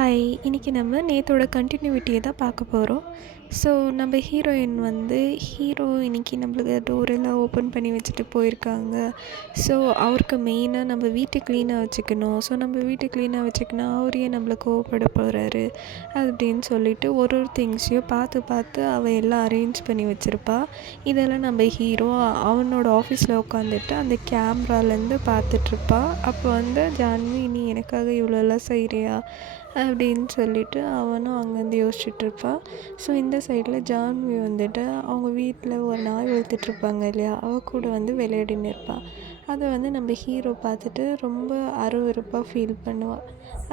Hi! இன்னைக்கு நம்ம நேத்தோட கன்டினியூட்டிய தான் பார்க்க போறோம். ஸோ நம்ம ஹீரோயின் வந்து இன்னைக்கு நம்மளுக்கு டோரெல்லாம் ஓப்பன் பண்ணி வச்சுட்டு போயிருக்காங்க. ஸோ அவருக்கு மெயினாக நம்ம வீட்டை க்ளீனாக வச்சுக்கணும். ஸோ நம்ம வீட்டை க்ளீனாக வச்சுக்கினா அவர் ஏன் நம்மள கோவப்பட போகிறாரு அப்படின்னு சொல்லிட்டு ஒரு திங்ஸையும் பார்த்து பார்த்து அவள் எல்லாம் அரேஞ்ச் பண்ணி வச்சுருப்பா. இதெல்லாம் நம்ம ஹீரோ அவனோட ஆஃபீஸில் உட்காந்துட்டு அந்த கேமராலேருந்து பார்த்துட்ருப்பா. அப்போ வந்து ஜான்வி, நீ எனக்காக இவ்வளோலாம் செய்கிறியா அப்படின்னு சொல்லிட்டு அவனும் அங்கேருந்து யோசிச்சுட்ருப்பா. ஸோ இந்த சைடில் ஜான்வி வந்துட்டு அவங்க வீட்டில் ஒரு நாய் வளர்த்துட்ருப்பாங்க இல்லையா, அவள் கூட வந்து விளையாடின்னு இருப்பாள். அதை வந்து நம்ம ஹீரோ பார்த்துட்டு ரொம்ப அருவருப்பாக ஃபீல் பண்ணுவாள்.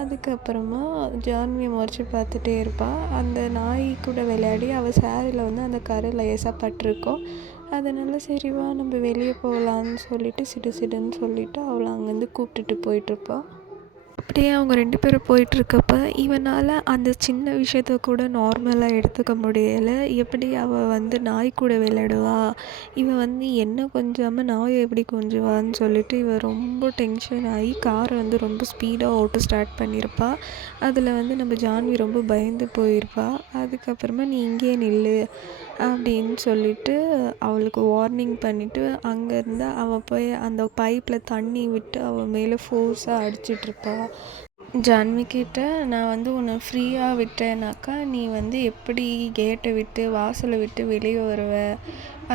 அதுக்கப்புறமா ஜான்வியை முறைச்சி பார்த்துட்டே இருப்பாள். அந்த நாய் கூட விளையாடி அவள் சேரில் வந்து அந்த கரை லேசாக பட்டிருக்கும். அதனால் சரி வா நம்ம வெளியே போகலான்னு சொல்லிட்டு சிடு சிடுன்னு சொல்லிவிட்டு அவளை அங்கேருந்து கூப்பிட்டுட்டு போயிட்டுருப்பாள். அப்படியே அவங்க 2 பேரும் போயிட்டுருக்கப்ப இவனால் அந்த சின்ன விஷயத்த கூட நார்மலாக எடுத்துக்க முடியலை. எப்படி அவள் வந்து நாய் கூட விளையாடுவா, இவன் வந்து என்ன கொஞ்சாமல் நாயை எப்படி கொஞ்சுவான்னு சொல்லிட்டு இவன் ரொம்ப டென்ஷன் ஆகி காரை வந்து ரொம்ப ஸ்பீடாக ஓட்ட ஸ்டார்ட் பண்ணியிருப்பா. அதில் வந்து நம்ம ஜான்வி ரொம்ப பயந்து போயிருப்பா. அதுக்கப்புறமா நீ இங்கேயே நில்லு அப்படின்னு சொல்லிட்டு அவளுக்கு வார்னிங் பண்ணிவிட்டு அங்கேருந்து அவள் போய் அந்த பைப்பில் தண்ணி விட்டு அவள் மேலே ஃபோர்ஸாக அடிச்சிட்ருப்பா. ஜான்வி கிட்ட, நான் வந்து உன்னை ஃப்ரீயாக விட்டேனாக்கா நீ வந்து எப்படி கேட்டை விட்டு வாசலை விட்டு வெளியே வருவ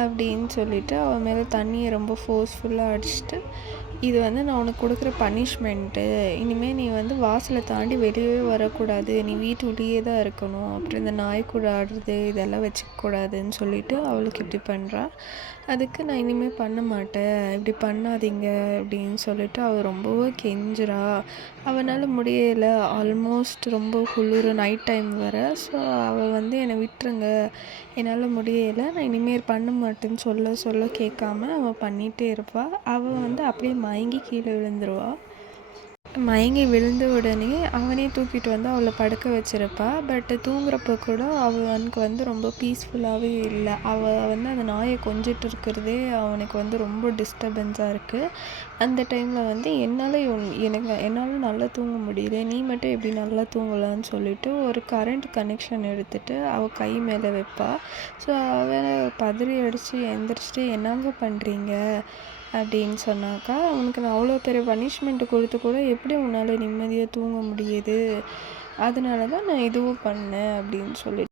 அப்படின்னு சொல்லிட்டு அவன் மேலே தண்ணியை ரொம்ப ஃபோர்ஸ்ஃபுல்லாக அடிச்சுட்டு, இது வந்து நான் உனக்கு கொடுக்குற பனிஷ்மெண்ட்டு, இனிமேல் நீ வந்து வாசலை தாண்டி வெளியே வரக்கூடாது, நீ வீட்டுக்குள்ளேயே தான் இருக்கணும், அப்புறம் இந்த நாய் கூட ஆடுறது இதெல்லாம் வச்சுக்கக்கூடாதுன்னு சொல்லிட்டு அவளுக்கு இப்படி பண்ணுறா. அதுக்கு நான் இனிமேல் பண்ண மாட்டேன், இப்படி பண்ணாதீங்க அப்படின்னு சொல்லிட்டு அவள் ரொம்பவே கெஞ்சுறா. அவனால் முடியலை, ஆல்மோஸ்ட் ரொம்ப குளிர் நைட் டைம் வர. ஸோ அவள் வந்து என்னை விட்டுருங்க, என்னால் முடியலை, நான் இனிமேல் பண்ண மாட்டேன்னு சொல்ல சொல்ல கேட்காம அவள் பண்ணிகிட்டே இருப்பாள். அவள் வந்து அப்படியே மயங்கி கீழே விழுந்துருவாள். மயங்கி விழுந்த உடனே அவனே தூக்கிட்டு வந்து அவளை படுக்க வச்சிருப்பா. பட் தூங்குறப்போ கூட அவனுக்கு வந்து ரொம்ப பீஸ்ஃபுல்லாகவே இல்லை. அவள் வந்து அந்த நாயை கொஞ்சிட்டு இருக்கிறதே அவனுக்கு வந்து ரொம்ப டிஸ்டர்பன்ஸாக இருக்குது. அந்த டைமில் வந்து என்னால் நல்லா தூங்க முடியல, நீ மட்டும் எப்படி நல்லா தூங்கலான்னு சொல்லிட்டு ஒரு கரண்ட் கனெக்ஷன் எடுத்துகிட்டு அவள் கை மேலே வைப்பா. ஸோ அவனை பதறி அடித்து எந்திரிச்சிட்டு, என்னங்க பண்ணுறீங்க அப்படின்னு சொன்னாக்கா, உனக்கு நான் அவ்வளோ பெரிய பனிஷ்மெண்ட்டு கொடுத்து கூட எப்படி உன்னால் நிம்மதியாக தூங்க முடியுது, அதனால தான் நான் இதுவும் பண்ணேன் அப்படின்னு சொல்லிட்டு.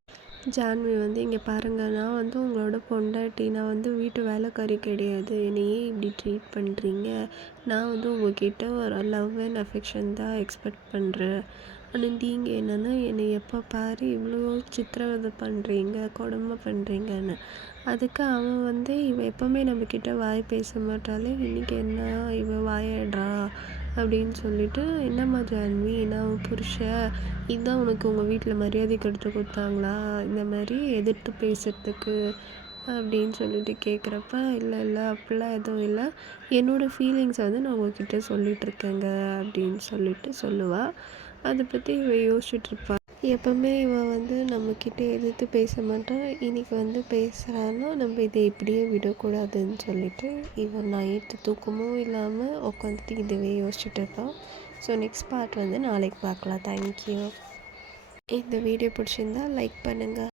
ஜான்வி வந்து, இங்கே பாருங்கள், நான் வந்து உங்களோட பொண்டாட்டி, நான் வந்து வீட்டு வேலைக்காரி கிடையாது, என்னையே இப்படி ட்ரீட் பண்ணுறீங்க, நான் வந்து உங்ககிட்ட ஒரு லவ் அண்ட் அஃபெக்ஷன் தான் எக்ஸ்பெக்ட் பண்ணுறேன். ஆனால் நீங்கள் என்னென்னா என்னை எப்போ பாரு இவ்வளோ சித்திரவதை பண்ணுறீங்க, கொடுமை பண்ணுறீங்கன்னு. அதுக்கு அவன் வந்து, இவன் எப்போவுமே நம்மக்கிட்ட வாய் பேச மாட்டாளே, இன்றைக்கி என்ன இவன் வாயாடுறா அப்படின்னு சொல்லிட்டு, என்னம்மா ஜான்வி, நான் உன் புருஷன், இதுதான் உனக்கு உங்கள் வீட்டில் மரியாதை கெடுத்து கொடுத்தாங்களா இந்த மாதிரி எதிர்த்து பேசுகிறதுக்கு அப்படின்னு சொல்லிட்டு கேட்குறப்ப, இல்லை அப்படிலாம் எதுவும் இல்லை, என்னோடய ஃபீலிங்ஸை வந்து நான் உங்ககிட்ட சொல்லிகிட்ருக்கேங்க அப்படின்னு சொல்லிட்டு சொல்லுவாள். அதை பற்றி இவன் யோசிச்சுட்ருப்பா. எப்போவுமே இவன் வந்து நம்மக்கிட்ட எதிர்த்து பேச மாட்டான், இன்றைக்கி வந்து பேசுகிறான்னா நம்ம இதை இப்படியே விடக்கூடாதுன்னு சொல்லிட்டு இவன் நைட்டு தூக்கமும் இல்லாமல் உட்காந்துட்டு இதுவே யோசிச்சுட்டு இருப்பான். ஸோ நெக்ஸ்ட் பார்ட் வந்து நாளைக்கு பார்க்கலாம். தேங்க்யூ. இந்த வீடியோ பிடிச்சிருந்தா லைக் பண்ணுங்கள்.